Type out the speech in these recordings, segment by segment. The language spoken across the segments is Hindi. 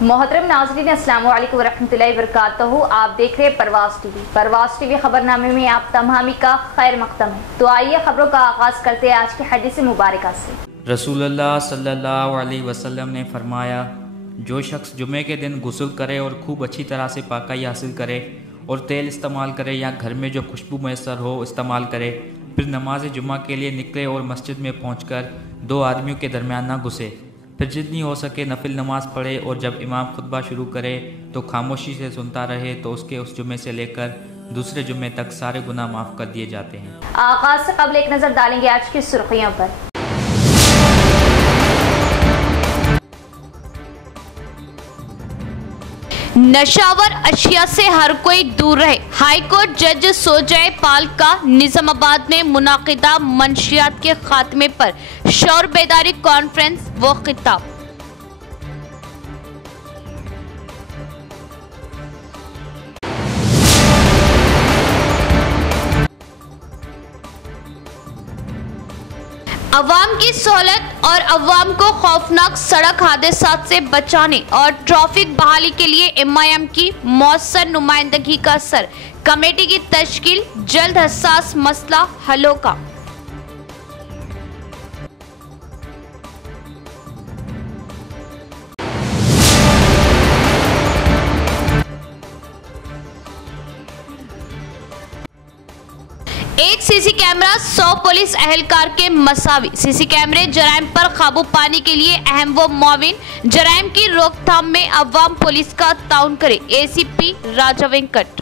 मोहतरम नाज़रीन, अस्सलाम वालेकुम वरहमतुल्लाहि वबरकातुहू। आप देख रहे हैं परवाज़ टीवी खबरनामे में आप तमामी का खैर मकदम है। तो आइए खबरों का आगाज़ करते हैं आज की हदीस मुबारक से। रसूलुल्लाह सल्लल्लाहु अलैहि वसल्लम ने फरमाया, जो शख्स जुमे के दिन गुस्ल करे और खूब अच्छी तरह से पाकाई हासिल करे और तेल इस्तेमाल करे या घर में जो खुशबू मैसर हो इस्तेमाल करे, फिर नमाज जुमा के लिए निकले और मस्जिद में पहुंचकर दो आदमियों के दरमियान ना घुसे, फिर जितनी हो सके नफिल नमाज पढ़े और जब इमाम खुतबा शुरू करे तो खामोशी से सुनता रहे, तो उसके उस जुमे से लेकर दूसरे जुमे तक सारे गुनाह माफ़ कर दिए जाते हैं। आगाज़ से कबल एक नज़र डालेंगे आज की सुर्खियों पर। नशावर अशिया से हर कोई दूर रहे। हाईकोर्ट जज सोजय पाल का निजामाबाद में मुनाकिदा मंशियात के खात्मे पर शौर बेदारी कॉन्फ्रेंस व खिताब। अवाम की सहूलत और अवाम को खौफनाक सड़क हादसात से बचाने और ट्रैफिक बहाली के लिए MIM की मौसर नुमाइंदगी का असर, कमेटी की तश्कील, जल्द हसास मसला हल होगा। एक सीसी कैमरा 100 पुलिस एहलकार के मसावी। सीसी कैमरे जराइम पर काबू पाने के लिए अहम व मुआविन, जराइम की रोकथाम में अवाम पुलिस का ताउन करे, ACP राजा वेंकट।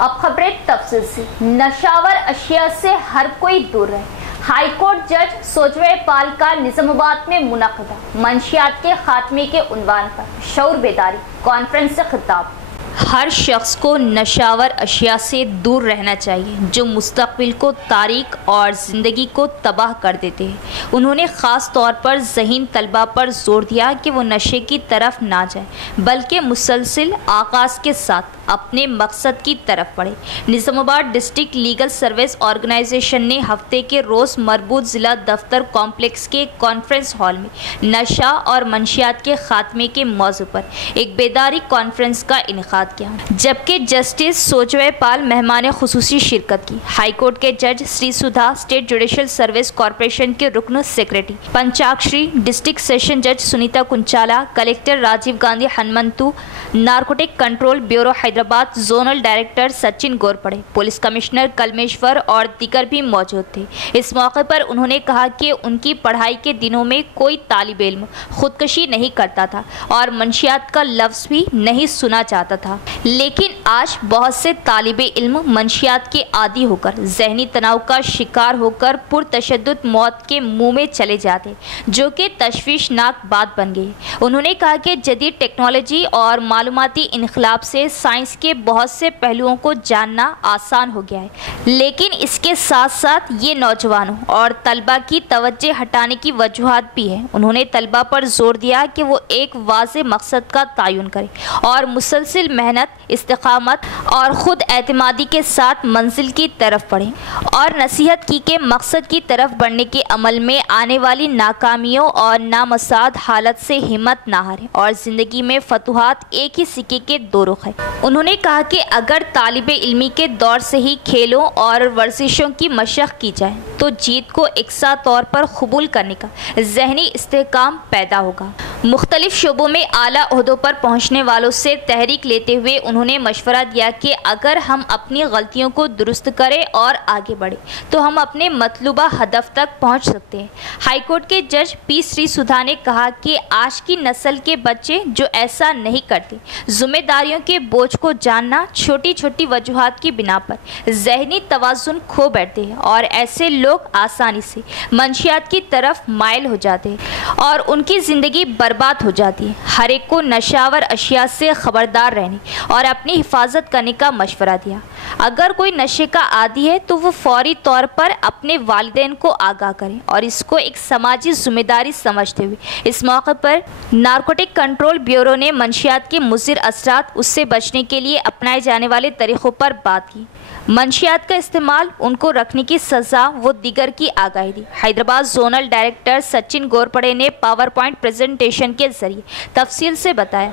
अब खबरें तफसील से। नशावर अशिया से हर कोई दूर रहे। हाईकोर्ट जज सोजय पाल का निजामाबाद में मुनाकिदा मंशियात के खात्मे के उन्वान पर शऊर बेदारी कॉन्फ्रेंस से खिताब। हर शख्स को नशावर अशिया से दूर रहना चाहिए जो मुस्तकबिल को तारीक और ज़िंदगी को तबाह कर देते हैं। उन्होंने ख़ास तौर पर ज़हीन तलबा पर जोर दिया कि वो नशे की तरफ ना जाए बल्कि मुसलसिल आगाज़ के साथ अपने मकसद की तरफ बढ़े। Nizamabad district legal service organisation ने हफ्ते के रोज़ मरबूत ज़िला दफ्तर कॉम्प्लेक्स के कॉन्फ्रेंस हॉल में नशा और मंशियात के खात्मे के मौजू पर एक बेदारी कॉन्फ्रेंस का इनेकाद किया, जबकि जस्टिस सोजय पाल मेहमान खुसूसी शिरकत की। हाईकोर्ट के जज Shri Sudha, state judicial service corporation के रुकन सेक्रेटरी पंचाक्षरी, डिस्ट्रिक्ट सेशन जज Sunitha Kunchala, collector Rajiv Gandhi Hanumanthu, narcotic control bureau Hyderabad zonal director Sachin Gorpade, police commissioner Kalmeshwar और दीगर भी मौजूद थे। इस मौके पर उन्होंने कहा कि उनकी पढ़ाई के दिनों में कोई तालिब इल्म खुदकशी नहीं करता था और मंशियात का लफ्ज़ भी नहीं सुना जाता था, लेकिन आज बहुत से तालिब इल्म मंशियात के आदी होकर जहनी तनाव का शिकार होकर पुरतशद्दुद मौत के मुंह में चले जाते, जो कि तशवीशनाक बात बन गई। उन्होंने कहा कि जदीद टेक्नोलॉजी और मालूमाती इनकलाब से साइंस के बहुत से पहलुओं को जानना आसान हो गया है, लेकिन इसके साथ साथ ये नौजवानों और तलबा की तवज्जो हटाने की वजूहात भी है। उन्होंने तलबा पर जोर दिया कि वो एक वाज़े मकसद का तयन करें और मुसलसिल मेहनत, इस्तिकामत और ख़ुद एतमादी के साथ मंजिल की तरफ बढ़ें और नसीहत की के मकसद की तरफ बढ़ने के अमल में आने वाली नाकामियों और नामसाद हालत से हिम्मत ना हारें और ज़िंदगी में फतूहात एक ही सिक्के के दो रुख है। उन्होंने कहा कि अगर तालिबे इल्मी के दौर से ही खेलों और वर्जिशों की मशक़ की जाए तो जीत को एकसा तौर पर कबूल करने का ज़हनी इस्तेहकाम पैदा होगा। मुख्तलिफ शोबों में आला ओहदों पर पहुँचने वालों से तहरीक लेते हुए उन्होंने मशवरा दिया कि अगर हम अपनी गलतियों को दुरुस्त करें और आगे बढ़े तो हम अपने मतलूबा हदफ तक पहुँच सकते हैं। हाईकोर्ट के जज P श्री सुधा ने कहा कि आज की नस्ल के बच्चे जो ऐसा नहीं करते, जिम्मेदारियों के बोझ को जानना, छोटी छोटी वजूहात की बिना पर जहनी तवाज़ुन खो बैठते हैं और ऐसे लोग आसानी से मंशियात की तरफ माइल हो जाते हैं और उनकी ज़िंदगी बर्बाद हो जाती है। हर एक को नशावर अशिया से ख़बरदार रहने और अपनी हिफाजत करने का मशवरा दिया। अगर कोई नशे का आदी है तो वो फौरी तौर पर अपने वालिदैन को आगाह करें और इसको एक समाजी जिम्मेदारी समझते हुए इस मौके पर नारकोटिक कंट्रोल ब्यूरो ने मंशियात के मुज़िर असरात उससे बचने के लिए अपनाए जाने वाले तरीक़ों पर बात की। मंशियात का इस्तेमाल, उनको रखने की सज़ा व दीगर की आगाही दी। हैदराबाद जोनल डायरेक्टर सचिन गोरपड़े ने पावर पॉइंट प्रेजेंटेशन के जरिए तफसील से बताया।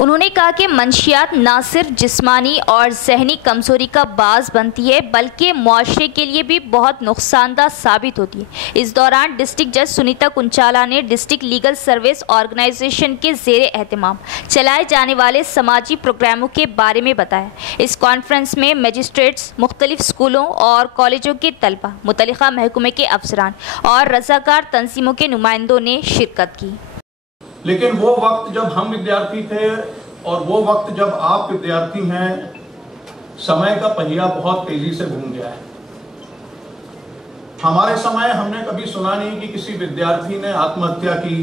उन्होंने कहा कि मंशियात न सिर्फ जिस्मानी और जहनी कमज़ोरी का बाज़ बनती है बल्कि मुआशरे के लिए भी बहुत नुकसानदा साबित होती है। इस दौरान डिस्ट्रिक्ट जज सुनीता कुंचाला ने डिस्ट्रिक्ट लीगल सर्विस ऑर्गेनाइजेशन के ज़ेरे एहतमाम चलाए जाने वाले समाजी प्रोग्रामों के बारे में बताया। इस कॉन्फ्रेंस में मजिस्ट्रेट्स, मुख्तलिफ स्कूलों और कॉलेजों के तलबा, मुतल्लिका महकमे के अफसरान और रज़ाकार तंजीमों के नुमाइंदों ने शिरकत की। लेकिन वो वक्त जब हम विद्यार्थी थे और वो वक्त जब आप विद्यार्थी हैं, समय का पहिया बहुत तेजी से घूम गया है। हमारे समय हमने कभी सुना नहीं कि किसी विद्यार्थी ने आत्महत्या की।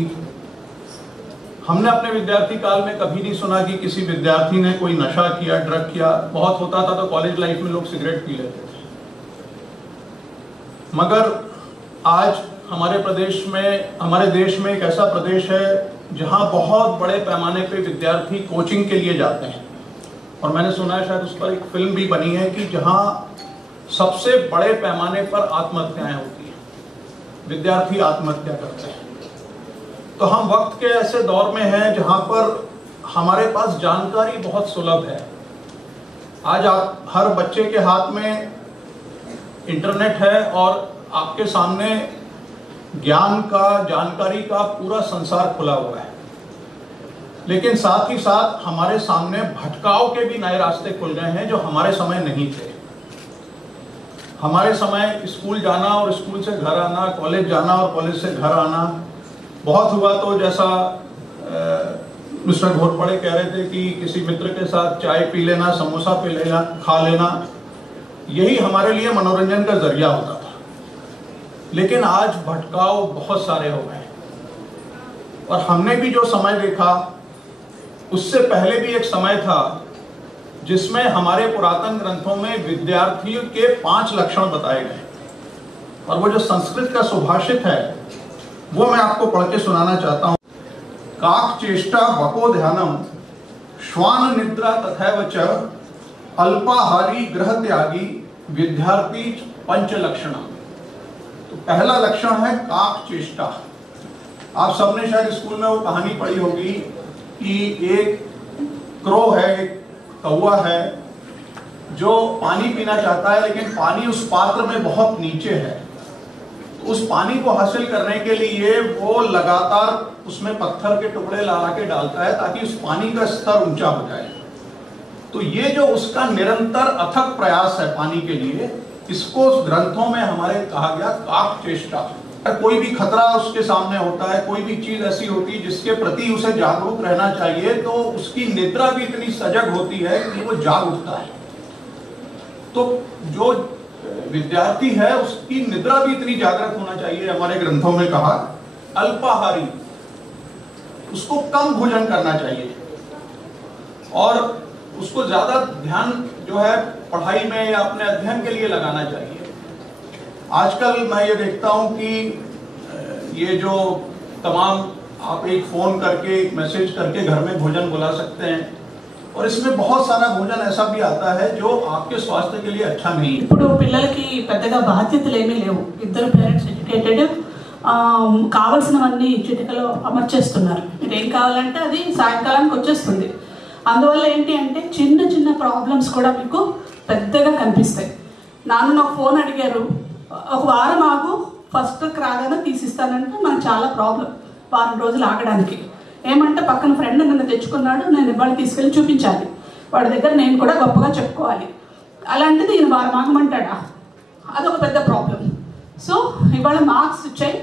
हमने अपने विद्यार्थी काल में कभी नहीं सुना कि किसी विद्यार्थी ने कोई नशा किया, ड्रग किया। बहुत होता था तो कॉलेज लाइफ में लोग सिगरेट पी लेते थे। मगर आज हमारे देश में एक ऐसा प्रदेश है जहां बहुत बड़े पैमाने पे विद्यार्थी कोचिंग के लिए जाते हैं, और मैंने सुना है शायद उस पर एक फिल्म भी बनी है कि जहां सबसे बड़े पैमाने पर आत्महत्याएं होती हैं, विद्यार्थी आत्महत्या करते हैं। तो हम वक्त के ऐसे दौर में हैं जहां पर हमारे पास जानकारी बहुत सुलभ है। आज आप हर बच्चे के हाथ में इंटरनेट है और आपके सामने ज्ञान का, जानकारी का पूरा संसार खुला हुआ है। लेकिन साथ ही साथ हमारे सामने भटकाव के भी नए रास्ते खुल गए हैं जो हमारे समय नहीं थे। हमारे समय स्कूल जाना और स्कूल से घर आना, कॉलेज जाना और कॉलेज से घर आना, बहुत हुआ तो जैसा मिस्टर घोरपड़े कह रहे थे कि किसी मित्र के साथ चाय पी लेना, समोसा पी लेना, खा लेना, यही हमारे लिए मनोरंजन का जरिया होता था। लेकिन आज भटकाव बहुत सारे हो गए और हमने भी जो समय देखा उससे पहले भी एक समय था जिसमें हमारे पुरातन ग्रंथों में विद्यार्थियों के 5 लक्षण बताए गए, और वो जो संस्कृत का सुभाषित है वो मैं आपको पढ़ के सुनाना चाहता हूं। काक चेष्टा बको ध्यानम श्वान निद्रा तथैव च अल्पाहारी गृह त्यागी विद्यार्थी पंच लक्षणम। तो पहला लक्षण है काक चेष्टा। आप सबने शायद स्कूल में वो कहानी पढ़ी होगी कि एक क्रो है, एक कौवा है जो पानी पीना चाहता है, लेकिन पानी उस पात्र में बहुत नीचे है। उस पानी को हासिल करने के लिए वो लगातार उसमें पत्थर के टुकड़े ला के डालता है ताकि उस पानी का स्तर ऊंचा हो जाए। तो ये जो उसका निरंतर अथक प्रयास है पानी के लिए, इसको ग्रंथों में हमारे कहा गया काक चेष्टा। कोई भी खतरा उसके सामने होता है, कोई भी चीज ऐसी होती है जिसके प्रति उसे जागरूक रहना चाहिए, तो उसकी निद्रा भी इतनी सजग होती है कि वो जाग उठता है। तो जो विद्यार्थी है उसकी निद्रा भी इतनी जागृत होना चाहिए। हमारे ग्रंथों में कहा अल्पाहारी, उसको कम भोजन करना चाहिए और उसको ज्यादा ध्यान जो है पढ़ाई में या अपने अध्ययन के लिए लगाना चाहिए। आजकल मैं ये देखता हूं कि ये जो तमाम आप एक फोन करके, एक मैसेज करके घर में भोजन बुला सकते हैं, और इसमें बहुत सारा भोजन ऐसा भी आता है जो आपके स्वास्थ्य के लिए अच्छा नहीं है। ఇప్పుడు పిల్లలకి పెద్దగా బాధ్యతలు ఏమీ లేవు, ఇద్దరు పేరెంట్స్ ఎడ్యుకేటెడ్, కావాల్సినవన్నీ చిటికలో అమర్చేస్తున్నారు. మీకు ఏం కావాలంటే అది సాయంకాలానికి వచ్చేస్తుంది. అందువల్ల ఏంటి అంటే చిన్న చిన్న ప్రాబ్లమ్స్ కూడా మీకు పెద్దగా కనిపిస్తాయి. నాన్న నాకు ఫోన్ అడిగారు, ఒక వారం ఆగు, ఫస్ట్ రాగానే తీసిస్తానంటే మనకు చాలా ప్రాబ్లం వారం రోజులు ఆగడానికి. ఏమంటే పక్కన ఫ్రెండ్ నన్ను తెచ్చుకున్నాడు, నేను ఇవాళ తీసుకెళ్ళి చూపించాలి, వాడి దగ్గర నేను కూడా గొప్పగా చెప్పుకోవాలి. అలాంటిది ఈయన వారం ఆగమంటాడా? అదొక పెద్ద ప్రాబ్లం. సో ఇవాళ మార్క్స్ వచ్చాయి,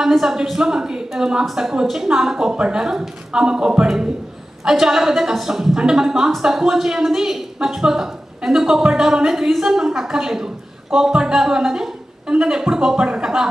అన్ని సబ్జెక్ట్స్లో మనకి మార్క్స్ తక్కువ వచ్చాయి, నాన్న కోప్పడ్డారు, అమ్మ కోప్పడింది. అది చాలా పెద్ద కష్టం. అంటే మనకి మార్క్స్ తక్కువ వచ్చాయి అన్నది మర్చిపోతాం, ఎందుకు కోప్పడ్డారు అనేది రీజన్ మనకు అక్కర్లేదు. కోప్పడ్డారు అన్నది ఎందుకంటే ఎప్పుడు కోప్పడరు కదా.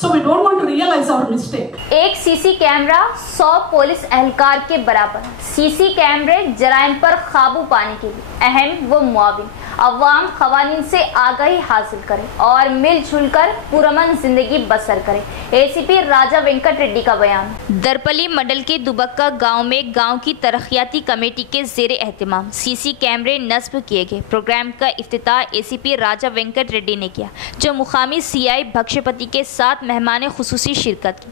So we don't want to realize our mistake. एक सीसी कैमरा 100 पुलिस एहलकार के बराबर। सीसी कैमरे जराइम पर काबू पाने के लिए अहम व मुआविन। अवाम खवानीन से आगाही हासिल करें और मिलजुल कर पुरअमन जिंदगी बसर करें। एसीपी राजा वेंकट रेड्डी का बयान। दरपली मंडल के दुबक्का गांव में गांव की तरक्याती कमेटी के जेर एहतमाम सीसी कैमरे नस्ब किए गए। प्रोग्राम का इफ्तिताह एसीपी राजा वेंकट रेड्डी ने किया, जो मुकामी सीआई भक्ष्यपति के साथ मेहमान खुसूसी शिरकत की।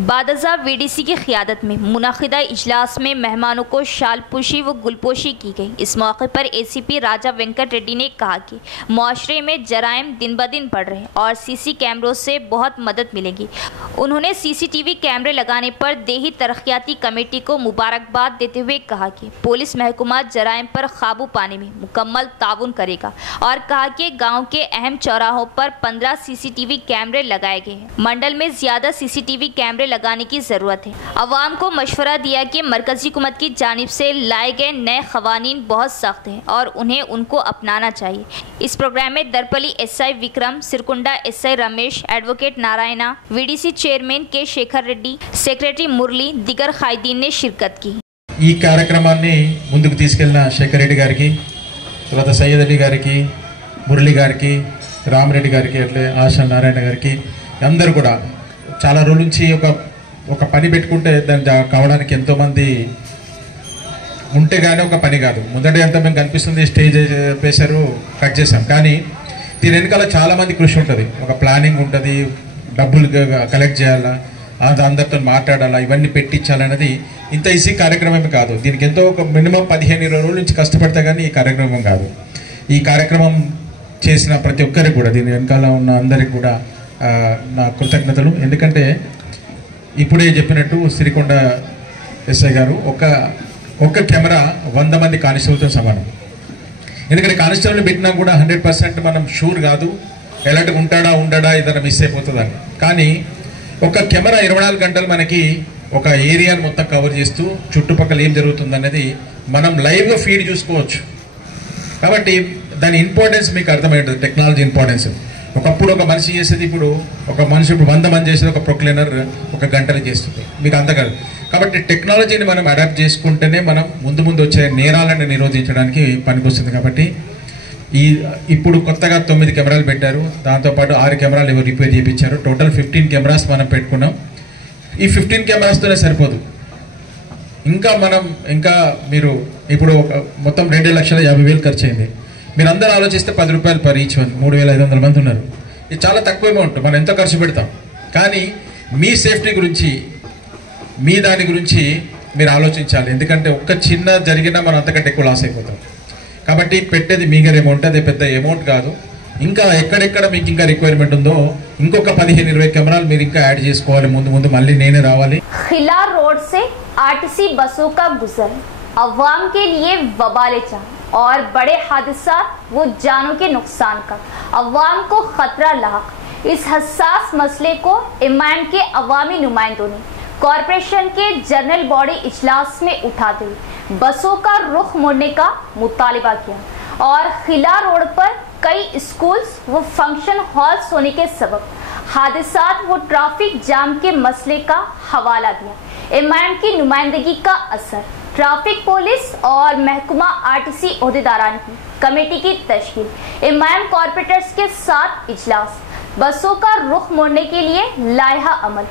बादजा वीडीसी की क़ियादत में मुनाकिदा इजलास में मेहमानों को शालपोशी व गुलपोशी की गई। इस मौके पर एसीपी राजा वेंकट रेड्डी ने कहा कि मुआशरे में जराइम दिन ब दिन बढ़ रहे हैं और सीसी कैमरों से बहुत मदद मिलेगी। उन्होंने सीसीटीवी कैमरे लगाने पर देही तरक्याती कमेटी को मुबारकबाद देते हुए कहा कि पुलिस महकमा जराइम पर काबू पाने में मुकम्मल ताउन करेगा और कहा कि गाँव के अहम चौराहों पर 15 सीसीटीवी कैमरे लगाए गए हैं। मंडल में ज्यादा सीसीटीवी कैमरे लगाने की जरूरत है। अवाम को मशवरा दिया कि मरकजी हुकूमत की जानिब से लाए गए नए क़वानीन बहुत सख्त हैं और उन्हें उनको अपनाना चाहिए। इस प्रोग्राम में Darpalli SI Vikram, Sirkonda SI Ramesh, advocate Narayana, VDC chairman के शेखर रेड्डी, सेक्रेटरी मुरली, दिगर ఖైదీన్ ने शिरकत की। ఈ కార్యక్రమాన్ని ముందుకు తీసుకెళ్లిన శేఖర్ రెడ్డి గారికి, తర్వాత సయ్యద్ అలీ గారికి, మురళి గారికి, రామరెడ్డి గారికి, అట్లే ఆశా నారాయణ గారికి అందరూ కూడా చాలా రోజుల నుంచి ఒక పని పెట్టుకుంటే దాన్ని కావడానికి ఎంతోమంది ఉంటే కానీ ఒక పని కాదు. మొదటి అంతా మేము కనిపిస్తుంది స్టేజ్ వేశారు, కట్ చేసాం, కానీ దీని వెనకాల చాలామంది కృషి ఉంటుంది. ఒక ప్లానింగ్ ఉంటుంది, డబ్బులు కలెక్ట్ చేయాలా, అందరితో మాట్లాడాలా, ఇవన్నీ పెట్టించాలన్నది ఇంత ఈజీ కార్యక్రమం కాదు. దీనికి ఎంతో ఒక మినిమం 15-20 రోజుల నుంచి కష్టపడితే కానీ ఈ కార్యక్రమం కాదు. ఈ కార్యక్రమం చేసిన ప్రతి ఒక్కరికి కూడా, దీని వెనకాల ఉన్న అందరికి కూడా నా కృతజ్ఞతలు. ఎందుకంటే ఇప్పుడే చెప్పినట్టు సిరికొండ ఎస్ఐ గారు ఒక కెమెరా 100 మంది కానిస్టేబుల్తో సమానం. ఎందుకంటే కానిస్టేబుల్ని పెట్టినా కూడా 100% మనం షూర్ కాదు ఎలాంటి ఉంటాడా ఉండడా ఏదైనా మిస్ అయిపోతుందని. కానీ ఒక కెమెరా 24 గంటలు మనకి ఒక ఏరియాని మొత్తం కవర్ చేస్తూ చుట్టుపక్కల ఏం జరుగుతుందనేది మనం లైవ్గా ఫీడ్ చూసుకోవచ్చు. కాబట్టి దాని ఇంపార్టెన్స్ మీకు అర్థమైంటుంది, టెక్నాలజీ ఇంపార్టెన్స్. ఒకప్పుడు ఒక మనిషి చేసేది ఇప్పుడు ఒక మనిషి ఇప్పుడు 100 మంది చేసేది ఒక ప్రొక్లైనర్ ఒక గంటలో చేస్తుంది, మీకు అంతకాదు. కాబట్టి టెక్నాలజీని మనం అడాప్ట్ చేసుకుంటేనే మనం ముందు వచ్చే నేరాలను నిరోధించడానికి పనికొస్తుంది. కాబట్టి ఇప్పుడు కొత్తగా 9 కెమెరాలు పెట్టారు, దాంతోపాటు 6 కెమెరాలు ఎవరు రిపేర్ చేయించారు. టోటల్ 15 కెమెరాస్ మనం పెట్టుకున్నాం. ఈ 15 కెమెరాస్తోనే సరిపోదు, ఇంకా మీరు ఇప్పుడు మొత్తం 2,50,000 ఖర్చు అయింది. మీరు అందరూ ఆలోచిస్తే 10 రూపాయలు పర్ ఈచ్ 3,500 మంది ఉన్నారు. ఇది చాలా తక్కువ అమౌంట్, మనం ఎంతో ఖర్చు పెడతాం. కానీ మీ సేఫ్టీ గురించి, మీ దాని గురించి మీరు ఆలోచించాలి. ఎందుకంటే ఒక్క చిన్న జరిగినా మనం అంతకంటే ఎక్కువ లాస్ అయిపోతాం. కాబట్టి పెట్టేది మీగర్ అమౌంట్, అదే పెద్ద అమౌంట్ కాదు. ఇంకా ఎక్కడెక్కడ మీకు ఇంకా రిక్వైర్మెంట్ ఉందో ఇంకొక 15-20 కెమెరాలు మీరు ఇంకా యాడ్ చేసుకోవాలి. ముందు మళ్ళీ నేనే రావాలి. खिलार रोड से आरटीसी बसों का गुजर अवाम के लिए वबाले चाह और बड़े हादसा वो जानों के नुकसान का अवाम को खतरा लाक। इस हसास मसले को इमाम के अवामी नुमाइंदों ने कॉरपोरेशन के जनरल बॉडी इजलास में उठाते हुए बसों का रुख मोड़ने का मुतालिबा किया और खिला रोड पर कई स्कूल्स व फंक्शन हॉल्स होने के सबब हादसात व ट्रैफिक जाम के मसले का हवाला दिया। इमाम की नुमाइंदगी का असर, ट्रैफिक पुलिस और महकमा आरटीसी ओहदेदारान की कमेटी की तश्कील, इमाम कॉरपोरेटर्स के साथ इजलास, बसों का रुख मोड़ने के लिए लायहा अमल,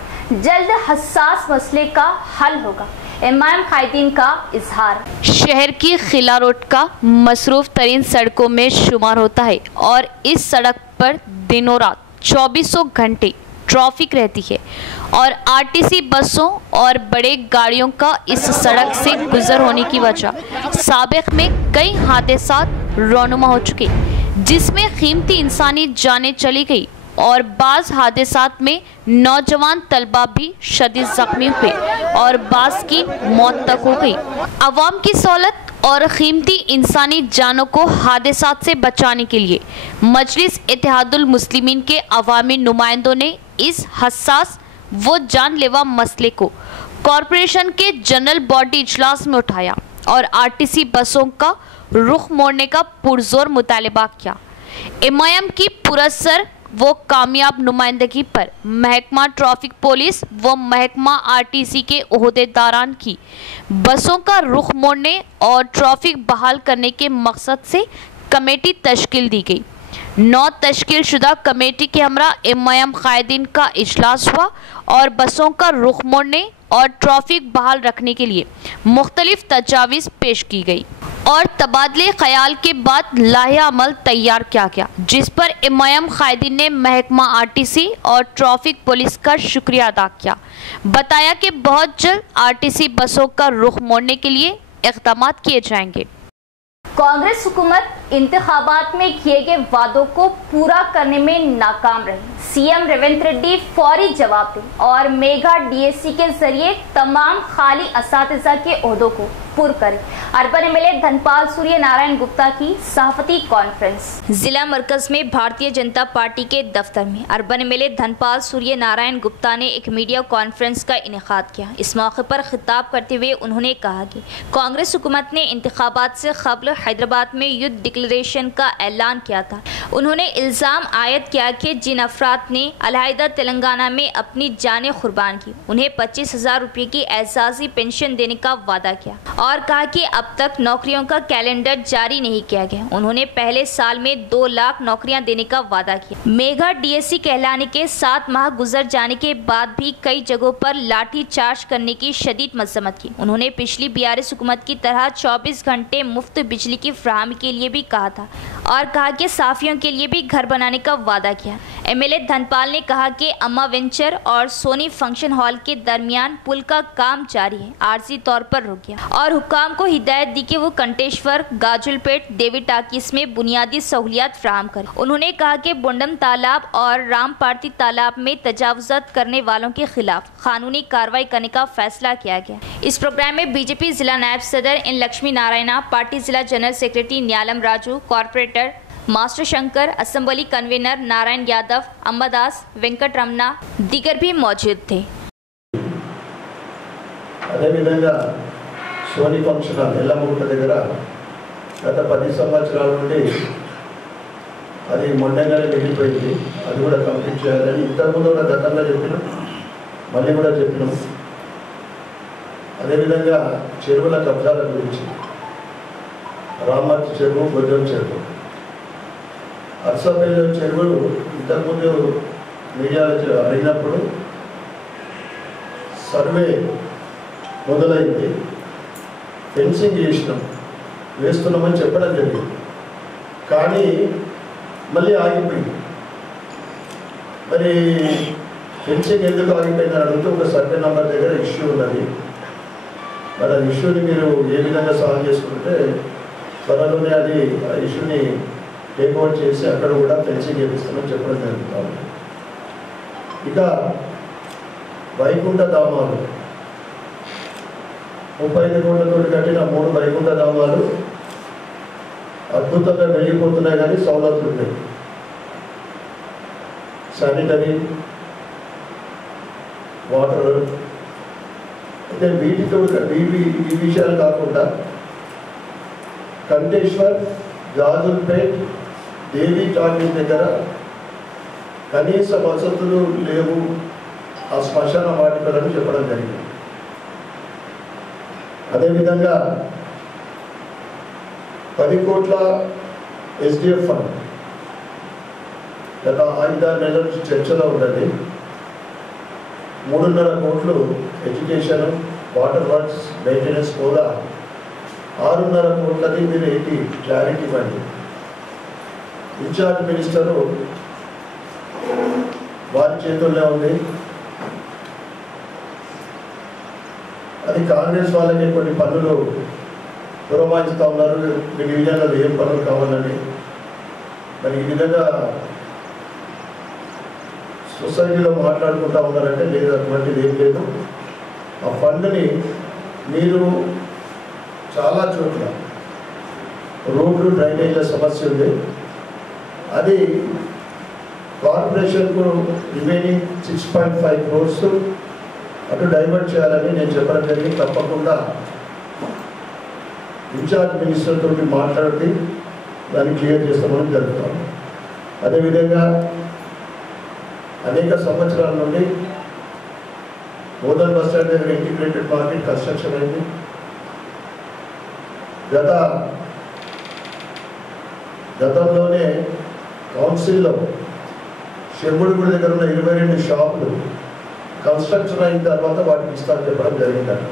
जल्द हसास मसले का हल होगा। इमाम खैदीन का इजहार। शहर की खिला रोड का मसरूफ तरीन सड़कों में शुमार होता है और इस सड़क पर दिनों रात 24 घंटे ट्रैफिक रहती है और आरटीसी बसों और बड़े गाड़ियों का इस सड़क से गुजर होने की वजह साबिक में कई हादसात रौनुमा हो चुके, जिसमें कीमती इंसानी जानें चली गई और बाज़ हादसात में नौजवान तलबा भी शदीद जख्मी हुए और बाज़ की मौत तक हो गई। अवाम की सहूलत और कीमती इंसानी जानों को हादसात से बचाने के लिए मजलिस इत्तेहादुल मुस्लिमीन के अवामी नुमाइंदों ने इस हसास व जानलेवा मसले को कॉरपोरेशन के जनरल बॉडी इजलास में उठाया और आरटीसी बसों का रुख मोड़ने का पुरजोर मुतालिबा किया। इमाम की पुरस्सर वो कामयाब नुमाइंदगी पर महकमा ट्रैफिक पुलिस व महकमा आरटीसी के ओहदेदारान की बसों का रुख मोड़ने और ट्रैफिक बहाल करने के मकसद से कमेटी तश्कील दी गई। 9 तश्कील शुदा कमेटी के हमरा MIM कायदीन का इजलास हुआ और बसों का रुख मोड़ने और ट्रैफिक बहाल रखने के लिए मुख्तलिफ तजावीज़ पेश की गई और तबादले ख्याल के बाद लाहे अमल तैयार किया गया, जिस पर MIM कायदीन ने महकमा RTC और ट्रैफिक पुलिस का शुक्रिया अदा किया। बताया कि बहुत जल्द RTC बसों का रुख मोड़ने के लिए इक़दाम किए जाएंगे। कांग्रेस हुकूमत इंतखाबात में किए गए वादों को पूरा करने में नाकाम रही। CM रेवंत रेड्डी फौरी जवाब दें और मेगा DSC के जरिए तमाम खाली असातिज़ा के ओहदों को पुर करें। अर्बन MLA धनपाल सूर्य नारायण गुप्ता की सहाफती कॉन्फ्रेंस। जिला मरकज में भारतीय जनता पार्टी के दफ्तर में अर्बन MLA धनपाल सूर्य नारायण गुप्ता ने एक मीडिया कॉन्फ्रेंस का इनेकाद किया। इस मौके पर खिताब करते हुए उन्होंने कहा कि कांग्रेस हुकूमत ने इंतखाबात से कबल हैदराबाद में युद्ध डिक्लेरेशन का ऐलान किया था। उन्होंने इल्ज़ाम आयद किया कि जिन अफराद ने अलहदा तेलंगाना में अपनी जानें कुर्बान की, उन्हें 25,000 रुपये की एजाज़ी पेंशन देने का वादा किया और कहा कि अब तक नौकरियों का कैलेंडर जारी नहीं किया गया। उन्होंने पहले साल में 2 लाख नौकरियां देने का वादा किया। मेगा DSC कहलाने के 7 माह गुजर जाने के बाद भी कई जगहों पर लाठी चार्ज करने की शदीद मजम्मत की। उन्होंने पिछली BRS हुकूमत की तरह 24 घंटे मुफ्त बिजली की फराहमी के लिए भी कहा था और कहा कि साफियों के लिए भी घर बनाने का वादा किया। MLA धनपाल ने कहा कि अम्मा वेंचर और सोनी फंक्शन हॉल के दरमियान पुल का काम जारी है, आर्जी तौर पर रुक गया और हुक्काम को हिदायत दी कि वो कंटेश्वर, गाजुलपेट, देवी टाकिस में बुनियादी सहूलियात फ्राहम करें। उन्होंने कहा कि बुंडम तालाब और रामपार्ती तालाब में तजावुज़ात करने वालों के खिलाफ कानूनी कार्रवाई करने का फैसला किया गया। इस प्रोग्राम में BJP जिला नायब सदर एन लक्ष्मी नारायणा, पार्टी जिला general secretary Nyalam Raju, corporator master Shankar, assembly convener Narayan Yadav, Ambadas, Venkat Ramana दीगर भी मौजूद थे। అదేవిధంగా సోనీ ఫంక్షన్ హాల్ ఎల్లమ్మగుట్ట దగ్గర గత 10 సంవత్సరాల నుండి అది మొండంగానే వెళ్ళిపోయింది. అది కూడా కంప్లీట్ చేయాలని ఇంతకుముందు కూడా గతంలో చెప్పినాం, మళ్ళీ కూడా చెప్పినాం. అదేవిధంగా చెరువుల కబ్జాల గురించి రామర్తి చెరువు, బొజ్జం చెరువు, అర్సపల్లి చెరువులు ఇంతకుముందు మీడియాలో అడిగినప్పుడు సర్వే మొదలైంది, ఫెన్సింగ్ వేస్తున్నామని చెప్పడం జరిగింది. కానీ మళ్ళీ ఆగిపోయింది. మరి ఫెన్సింగ్ ఎందుకు ఆగిపోయిందని అడిగితే ఒక సర్వే నెంబర్ దగ్గర ఇష్యూ ఉన్నది. మరి ఆ ఇష్యూని మీరు ఏ విధంగా సాల్వ్ చేసుకుంటే త్వరలోనే అది ఆ ఇష్యూని టేక్ఓవర్ చేసి అక్కడ కూడా ఫెన్సింగ్ వేపిస్తామని చెప్పడం జరుగుతుంది. ఇక వైకుంఠ ధామాలు 35 కోట్లతో కట్టిన 3 వైకుంఠ ధామాలు అద్భుతంగా వెళ్ళిపోతున్నాయి, కానీ సౌలతులు ఉన్నాయి. Sanitary, water. అయితే వీటితో ఈ విషయాలు కాకుండా కంటేశ్వర్, గాజుల్పేట్, దేవి టాకీస్ దగ్గర కనీస వసతులు లేవు, ఆ శ్మశాన వాటికలను చెప్పడం జరిగింది. అదేవిధంగా 10 కోట్ల SDF ఫండ్ గత 5-6 నెలల నుంచి చర్చలో ఉన్నది. 3.5 కోట్లు ఎడ్యుకేషన్, వాటర్ వర్క్స్, మెయింటెనెన్స్ కూడా 6.5 కోట్లది మీరు ఏంటి క్లారిటీ ఇవ్వండి. ఇన్ఛార్జ్ మినిస్టరు వారి చేతుల్లో ఉంది. అది కాంగ్రెస్ వాళ్ళకి కొన్ని పనులు పురమాయిస్తూ ఉన్నారు, మీ డివిజన్లో ఏం పనులు కావాలని. మరి ఈ విధంగా సొసైటీలో మాట్లాడుకుంటూ ఉన్నారంటే లేదు, అటువంటిది ఏం లేదు. ఆ ఫండ్ని మీరు చాలా చోట్ల రోడ్లు, డ్రైనేజీల సమస్య ఉంది, అది కార్పొరేషన్కు రిమైనింగ్ 6.5 crores అటు డైవర్ట్ చేయాలని నేను చెప్పడం జరిగింది. తప్పకుండా ఇన్ఛార్జ్ మినిస్టర్ తోటి మాట్లాడి దాన్ని క్లియర్ చేస్తామని జరుగుతాం. అదేవిధంగా అనేక సంవత్సరాల నుండి మోదల్ బస్ స్టాండ్ దగ్గర ఇంటిగ్రేటెడ్ మార్కెట్ కన్స్ట్రక్షన్ అయింది. గత గతంలోనే కౌన్సిల్లో శంభుడి గుడి దగ్గర ఉన్న 22 షాపులు కన్స్ట్రక్షన్ అయిన తర్వాత వాటికి ఇస్తామని చెప్పడం జరిగిందట.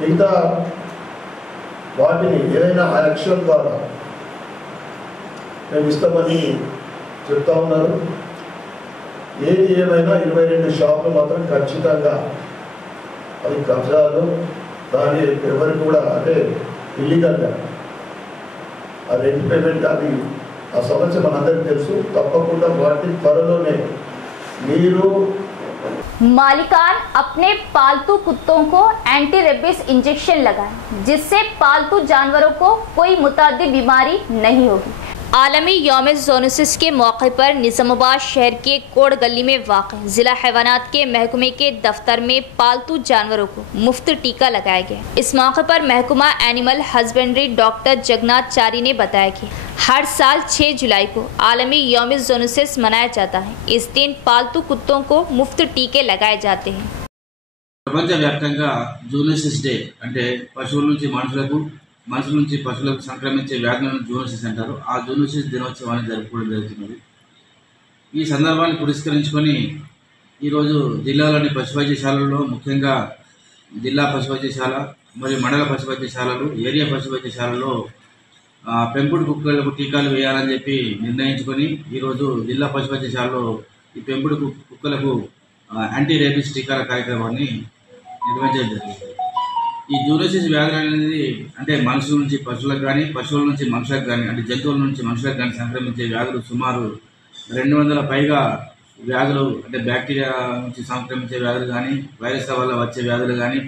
మిగతా వాటిని ఏదైనా యాక్షన్ ద్వారా మేము ఇస్తామని చెప్తా ఉన్నారు. ఏది ఏమైనా 22 షాపులు మాత్రం ఖచ్చితంగా అది కబ్జాలు, దాని ఎవరికి కూడా అంటే ఇల్లీగల్గా ఆ రెంట్ పేమెంట్ అది ఆ సమస్య మనందరికీ తెలుసు. తప్పకుండా వాటిని త్వరలోనే మీరు मालिकान अपने पालतू कुत्तों को एंटी रेबीज इंजेक्शन लगाएं, जिससे पालतू जानवरों को कोई मुतादिद बीमारी नहीं होगी। आलमी यौम ज़ूनोसिस के मौके पर निज़ामाबाद शहर के कोड़ गली में वाक़ ज़िला हैवानात के महकमे के दफ्तर में पालतू जानवरों को मुफ्त टीका लगाया गया। इस मौके पर महकमा एनिमल हस्बेंड्री डॉक्टर जगन्नाथ चारी ने बताया कि हर साल 6 जुलाई को आलमी यौम ज़ूनोसिस मनाया जाता है। इस दिन पालतू कुत्तों को मुफ्त टीके लगाए जाते हैं। ప్రపంచవ్యాప్తంగా జూనోసిస్ డే అంటే పశువుల నుంచి మనుషుల నుంచి పశువులకు సంక్రమించే వ్యాధులను జూనోసిస్ అంటారు. ఆ జూనోసిస్ దినోత్సవాన్ని జరుపుకోవడం జరుగుతున్నది. ఈ సందర్భాన్ని పురస్కరించుకొని ఈరోజు జిల్లాలోని పశు వైద్యశాలల్లో ముఖ్యంగా జిల్లా పశు వైద్యశాల మరియు మండల పశు వైద్యశాలలు, ఏరియా పశు వైద్యశాలలో పెంపుడు కుక్కలకు టీకాలు వేయాలని చెప్పి నిర్ణయించుకొని ఈరోజు జిల్లా పశు వైద్యశాలలో ఈ పెంపుడు కుక్కలకు యాంటీ రేబీస్ టీకాల కార్యక్రమాన్ని నిర్వహించడం జరిగింది. ఈ జూనోసిస్ వ్యాధులు అనేది అంటే మనుషుల నుంచి పశువులకు కానీ, పశువుల నుంచి మనుషులకు కానీ, అంటే జంతువుల నుంచి మనుషులకు కానీ సంక్రమించే వ్యాధులు సుమారు 200 పైగా వ్యాధులు, అంటే బ్యాక్టీరియా నుంచి సంక్రమించే వ్యాధులు కానీ, వైరస్ల వల్ల వచ్చే వ్యాధులు కానీ,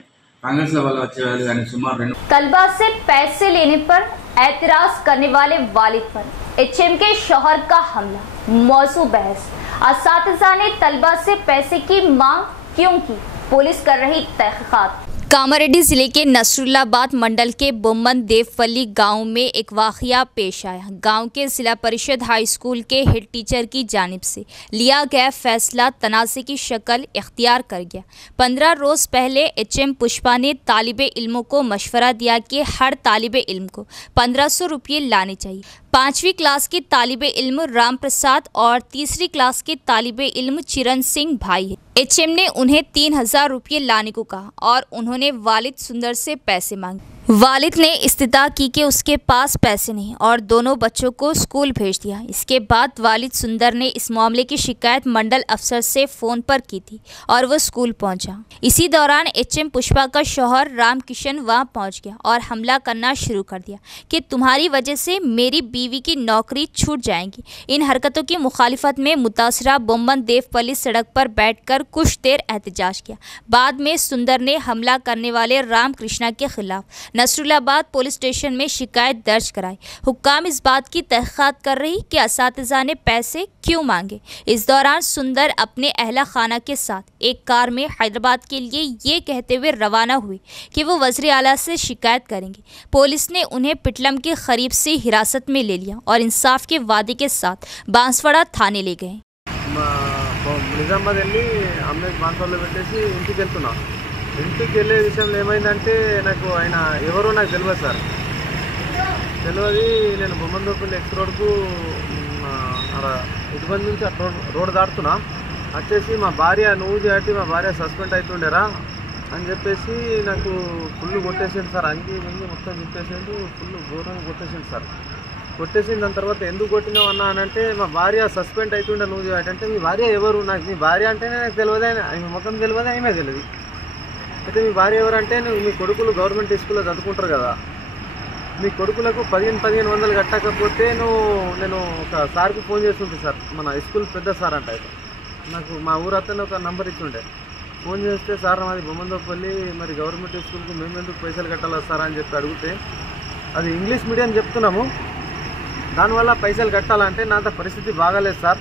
फंगस वల్ల వచ్చే వ్యాధులు కానీ సుమారు 2 तलबा से पैसे लेने पर एतराज करने वाले वालिद पर एचएम के शौहर का हमला, मौजू बहस। असातिज़ा ने तलबा से पैसे की मांग क्यों की, पुलिस कर रही तहकीकात। कामारेड्डी जिले के नसरुल्लाबाद मंडल के बोम्मन देवपल्ली गांव में एक वाक़या पेश आया। गांव के जिला परिषद हाई स्कूल के हेड टीचर की जानिब से लिया गया फैसला तनाज़े की शक्ल इख्तियार कर गया। 15 रोज़ पहले एचएम पुष्पा ने तालिबे इल्मों को मशवरा दिया कि हर तालिबे इल्म को 1500 रुपये लाने चाहिए। 5वीं क्लास के तालिबे इल्म राम प्रसाद और 3री क्लास के तालिबे इल्म चिरन सिंह भाई है। एचएम ने उन्हें 3000 रुपये लाने को कहा और उन्होंने वालिद सुंदर से पैसे मांगे। वालिद ने इस्तिदा की कि उसके पास पैसे नहीं और दोनों बच्चों को स्कूल भेज दिया। इसके बाद वालिद सुंदर ने इस मामले की शिकायत मंडल अफसर से फ़ोन पर की थी और वह स्कूल पहुंचा। इसी दौरान एचएम पुष्पा का शौहर राम किशन वहां पहुंच गया और हमला करना शुरू कर दिया कि तुम्हारी वजह से मेरी बीवी की नौकरी छूट जाएगी। इन हरकतों की मुखालिफत में मुतासरा बोम्मन देवपल्ली सड़क पर बैठकर कुछ देर एहतजाज किया। बाद में सुंदर ने हमला करने वाले राम कृष्णा के खिलाफ नसरुल्लाबाद पुलिस स्टेशन में शिकायत दर्ज कराई। हुक्काम इस बात की तहकीकात कर रही कि असातिज़ा ने पैसे क्यों मांगे। इस दौरान सुंदर अपने अहला खाना के साथ एक कार में हैदराबाद के लिए ये कहते हुए रवाना हुए कि वो वज़ीर आला से शिकायत करेंगे। पुलिस ने उन्हें पिटलम के करीब से हिरासत में ले लिया और इंसाफ के वादे के साथ बांसवाड़ा थाने ले गए। నిజామాబాద్ వెళ్ళి అమ్మాయి బాన్సవాడలో పెట్టేసి ఇంటికి వెళ్తున్నా. ఇంటికి వెళ్ళే విషయంలో ఏమైందంటే నాకు ఆయన ఎవరో నాకు తెలియదు సార్. తెలియదు. నేను బొమ్మన్దోపల్లి ఎక్స్ రోడ్కు ఇటుబంది నుంచి రోడ్ దాటుతున్నా. వచ్చేసి మా భార్య నువ్వు చేసి మా భార్య సస్పెండ్ అవుతుండేరా అని చెప్పేసి నాకు ఫుల్ కొట్టేసిండు సార్. అంగి మొత్తం చింపేసిండు, ఫుల్ ఘోరంగా కొట్టేసిండు సార్. కొట్టేసిన దాని తర్వాత ఎందుకు కొట్టినావు అన్నా అని అంటే మా భార్య సస్పెండ్ అవుతుండే నువ్వు అంటే మీ భార్య ఎవరు, నాకు మీ భార్య అంటేనే నాకు తెలియదు, ఆయన ముఖం తెలియదు, ఆమె తెలియదు. అయితే మీ భార్య ఎవరంటే నువ్వు మీ కొడుకులు గవర్నమెంట్ స్కూల్లో చదువుకుంటారు కదా, మీ కొడుకులకు 1500 కట్టకపోతే నేను ఒక సార్కి ఫోన్ చేస్తుంటే సార్, మన స్కూల్ పెద్ద సార్ అంటే నాకు మా ఊరు అతను ఒక నంబర్ ఇచ్చిండే. ఫోన్ చేస్తే సార్ మాది బొమ్మన్దోపల్లి, మరి గవర్నమెంట్ స్కూల్కి మేము ఎందుకు పైసలు కట్టాలా సార్ అని చెప్పి అడిగితే అది ఇంగ్లీష్ మీడియం చెప్తున్నాము, దానివల్ల పైసలు కట్టాలంటే నా పరిస్థితి బాగాలేదు సార్,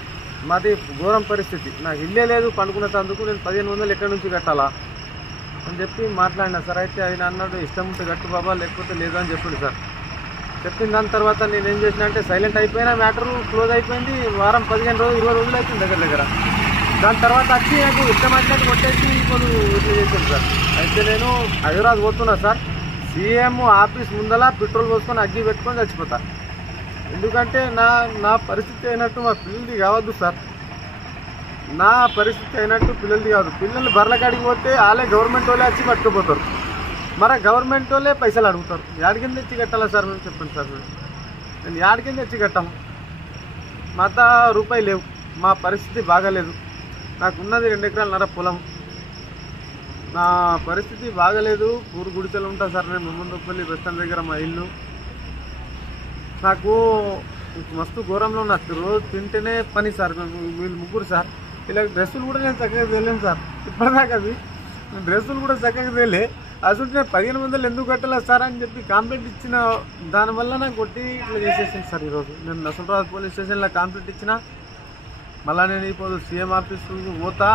మాది ఘోరం పరిస్థితి, నాకు ఇల్లే లేదు, పండుకున్నందుకు నేను 1500 ఎక్కడి నుంచి కట్టాలా అని చెప్పి మాట్లాడినా సార్. అయితే ఆయన అన్నాడు ఇష్టం ఉంటే కట్టు బాబా లేకపోతే లేదు అని చెప్పిండు సార్. చెప్పిన దాని తర్వాత నేను ఏం చేసిన అంటే సైలెంట్ అయిపోయినా, మ్యాటరు క్లోజ్ అయిపోయింది. వారం 15 రోజులు 20 రోజులు అవుతుంది దగ్గర. దాని తర్వాత వచ్చి నాకు ఇష్టం వచ్చినట్టు కొట్టేసి ఇప్పుడు ఇట్లా చేశాను సార్. అయితే నేను హైదరాబాద్ పోతున్నా సార్, సీఎం ఆఫీస్ ముందల పెట్రోల్ పోసుకొని అగ్గి పెట్టుకొని చచ్చిపోతా. ఎందుకంటే నా పరిస్థితి అయినట్టు మా పిల్లలది కావద్దు సార్. నా పరిస్థితి అయినట్టు పిల్లలది కాదు. పిల్లలు బర్రెల కాడికి పోతే వాళ్ళే గవర్నమెంట్ వాళ్ళే వచ్చి పట్టుకుపోతారు. మరి గవర్నమెంట్ వాళ్ళే పైసలు అడుగుతారు. యాడికింద తెచ్చి కట్టాలా సార్? మేము చెప్పండి సార్. నేను యాడికింద తెచ్చి కట్టాము. మాత రూపాయి లేవు. మా పరిస్థితి బాగాలేదు. నాకున్నది 2 ఎకరాలన్నర పొలం. నా పరిస్థితి బాగాలేదు. ఊరు గుడిచెలు ఉంటాను సార్. నేను ముందుపల్లి బస్ స్టాండ్ దగ్గర మా ఇల్లు. నాకు మస్తు ఘోరంలో నాకు రోజు తింటేనే పని సార్. వీళ్ళు ముగ్గురు సార్. ఇలా డ్రెస్సులు కూడా నేను చక్కగా తెలియను సార్. ఇప్పటిదాకా అవి డ్రెస్సులు కూడా చక్కగా తెలియలే. అసలు నేను 1500 ఎందుకు కట్టాలా సార్ అని చెప్పి కంప్లైంట్ ఇచ్చిన దానివల్ల నాకు కొట్టి ఇట్లా చేసేసింది సార్. ఈరోజు నేను నసరాబాద్ పోలీస్ స్టేషన్లో కంప్లైంట్ ఇచ్చిన. मला ने नहीं पता सीएम ऑफिस होता।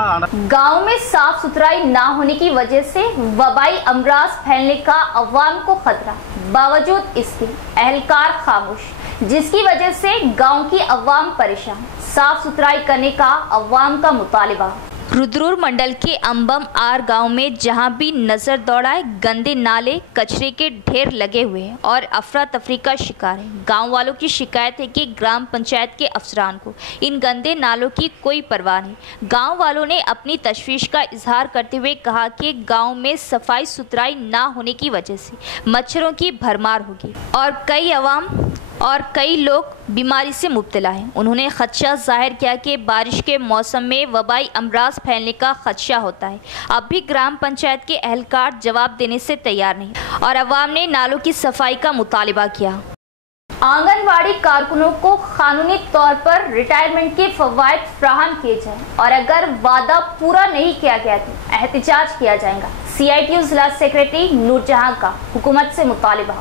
गांव में साफ सुथराई ना होने की वजह से वबाई अमराज फैलने का अवाम को खतरा, बावजूद इसके एहलकार खामोश, जिसकी वजह से गांव की अवाम परेशान। साफ सुथराई करने का अवाम का मुतालिबा। रुद्रपुर मंडल के अंबम आर गांव में जहां भी नजर दौड़ाए गंदे नाले कचरे के ढेर लगे हुए हैं और अफरा तफरी का शिकार है। गांव वालों की शिकायत है कि ग्राम पंचायत के अफसरान को इन गंदे नालों की कोई परवाह नहीं। गांव वालों ने अपनी तशवीश का इजहार करते हुए कहा कि गांव में सफाई सुथराई ना होने की वजह से मच्छरों की भरमार होगी और कई लोग बीमारी से मुब्तला हैं। उन्होंने खदशा जाहिर किया कि बारिश के मौसम में वबाई अमराज फैलने का खदशा होता है। अब भी ग्राम पंचायत के एहलकार जवाब देने से तैयार नहीं और अवाम ने नालों की सफाई का मुतालिबा किया। आंगनवाड़ी कारकुनों को कानूनी तौर पर रिटायरमेंट के फवायद फ्राहम किए जाएं और अगर वादा पूरा नहीं किया गया तो एहतिजाज किया जाएगा। CITU जिला सेक्रेटरी नूरजहां का हुकूमत से मुतालिबा।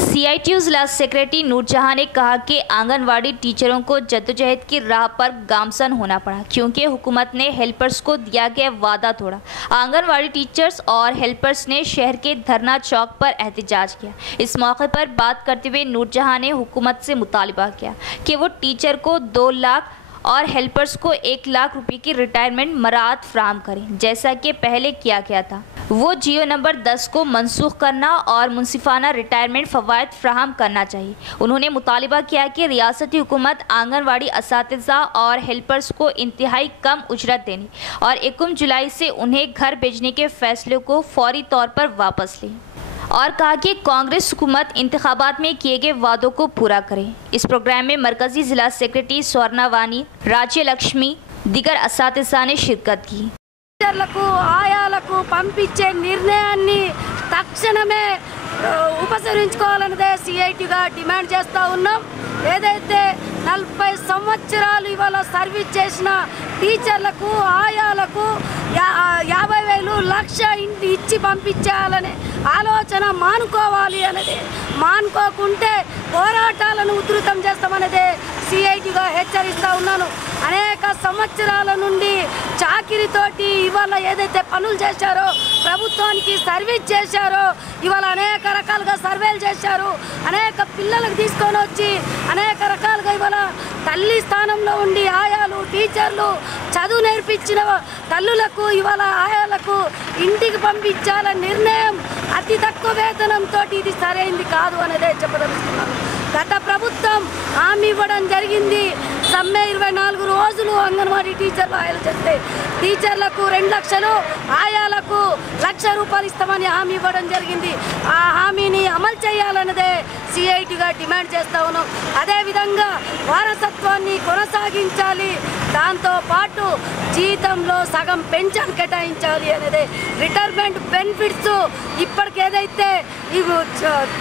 CITU जिला सेक्रेटरी नूरजहां ने कहा कि आंगनवाड़ी टीचरों को जद्दोजहद की राह पर गामसन होना पड़ा क्योंकि हुकूमत ने हेल्पर्स को दिया गया वादा तोड़ा। आंगनवाड़ी टीचर्स और हेल्पर्स ने शहर के धरना चौक पर एहतिजाज किया। इस मौके पर बात करते हुए नूरजहां ने हुकूमत से मुतालिबा किया कि वो टीचर को 2 लाख और हेल्पर्स को 1 लाख रुपए की रिटायरमेंट मराहत फ्राहम करें जैसा कि पहले किया गया था। वो जियो नंबर 10 को मनसूख करना और मुनसिफाना रिटायरमेंट फवायद फ्राहम करना चाहिए। उन्होंने मुतालिबा किया कि रियासती हुकूमत आंगनवाड़ी असातिज़ा और हेल्पर्स को इंतहाई कम उजरत देने और 1 जुलाई से उन्हें घर भेजने के फैसले को फौरी तौर पर वापस लें और कहा कि कांग्रेस हुकूमत इंतखाबात में किए गए वादों को पूरा करे। इस प्रोग्राम में मरकजी जिला सेक्रेटरी स्वर्णा वानी, राज्य लक्ष्मी, दीगर असातिज़ा ने शिरकत की। టీచర్లకు ఆయాలకు పంపించే నిర్ణయాన్ని తక్షణమే ఉపసంహరించుకోవాలన్నదే సిఐటిగా డిమాండ్ చేస్తూ ఉన్నాం. ఏదైతే 40 సంవత్సరాలు ఇవాళ సర్వీస్ చేసిన టీచర్లకు ఆయాలకు 50,000 లక్ష ఇంటి ఇచ్చి పంపించాలనే ఆలోచన మానుకోవాలి అనేది. మానుకోకుంటే పోరాటాలను ఉధృతం చేస్తామనేదే సిఐటిగా హెచ్చరిస్తూ ఉన్నాను. అనేక సంవత్సరాల నుండి చాకిరితోటి ఇవాళ ఏదైతే పనులు చేశారో, ప్రభుత్వానికి సర్వీస్ చేశారో, ఇవాళ అనేక రకాలుగా సర్వేలు చేశారు. అనేక పిల్లలకు తీసుకొని వచ్చి అనేక రకాలుగా ఇవాళ తల్లి స్థానంలో ఉండి ఆయాలు, టీచర్లు చదువు నేర్పించిన తల్లులకు ఇవాళ ఆయాలకు ఇంటికి పంపించాలనే నిర్ణయం అతి తక్కువ వేతనంతో ఇది సరైంది కాదు అనేదే చెప్పదలుచుకున్నాను. గత ప్రభుత్వం హామీ ఇవ్వడం జరిగింది. సమ్మె 24 రోజులు అంగన్వాడీ టీచర్లు ఆయాలు చేస్తే టీచర్లకు 2 లక్షలు, ఆయాలకు 1,00,000 రూపాయలు ఇస్తామని హామీ ఇవ్వడం జరిగింది. ఆ హామీని అమలు చేయాలన్నదే సిఐటిగా డిమాండ్ చేస్తూ ఉన్నాం. అదేవిధంగా వారసత్వాన్ని కొనసాగించాలి. దాంతోపాటు జీతంలో సగం పెన్షన్ కేటాయించాలి అనేది. రిటైర్మెంట్ బెనిఫిట్స్ ఇప్పటికేదైతే ఇవి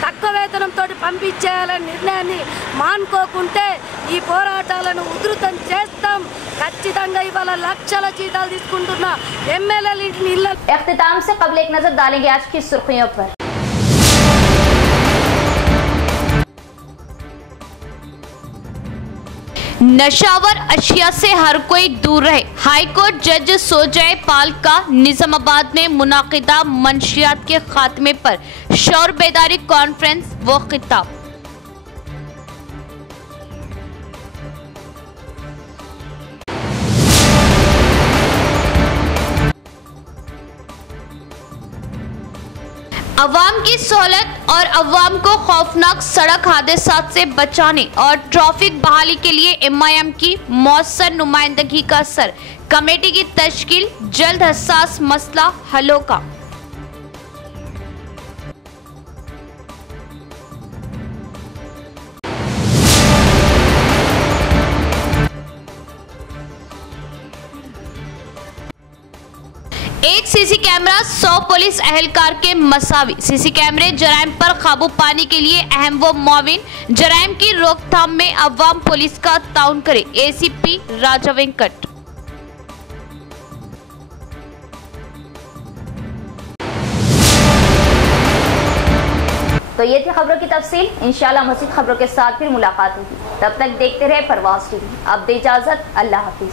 తక్కువ వేతనంతో పంపించేయాలనే నిర్ణయాన్ని మానుకోకుంటే ఈ పోరాటాలను ఉధృతం చేస్తాం. ఖచ్చితంగా ఇవాళ లక్షల జీతాలు తీసుకుంటున్న ఎమ్మెల్యేల ఇళ్ళ. इख्तिताम से कबल एक नजर डालेंगे आज की सुर्खियों पर। नशावर अशिया से हर कोई दूर रहे, हाईकोर्ट जज सोजय पाल का निजामाबाद में मुनाकिदा मंशियात के खात्मे पर शौर बेदारी कॉन्फ्रेंस व खिताब। अवाम की सहूलत और अवाम को खौफनाक सड़क हादसात से बचाने और ट्रैफिक बहाली के लिए MIM की मौसर नुमाइंदगी का असर, कमेटी की तश्कील, जल्द हसास मसला हल होगा। एक सीसी कैमरा 100 पुलिस एहलकार के मसावी। सीसी कैमरे जराइम पर काबू पाने के लिए अहम व मुआविन, जराइम की रोकथाम में अवाम पुलिस का ताउन करे। ACP राजा वेंकट। तो ये थी खबरों की तफसील। इंशाल्लाह मज़ीद खबरों के साथ फिर मुलाकात होगी। तब तक देखते रहे परवाज़ TV। अब दे इजाजत, अल्लाह हाफिज।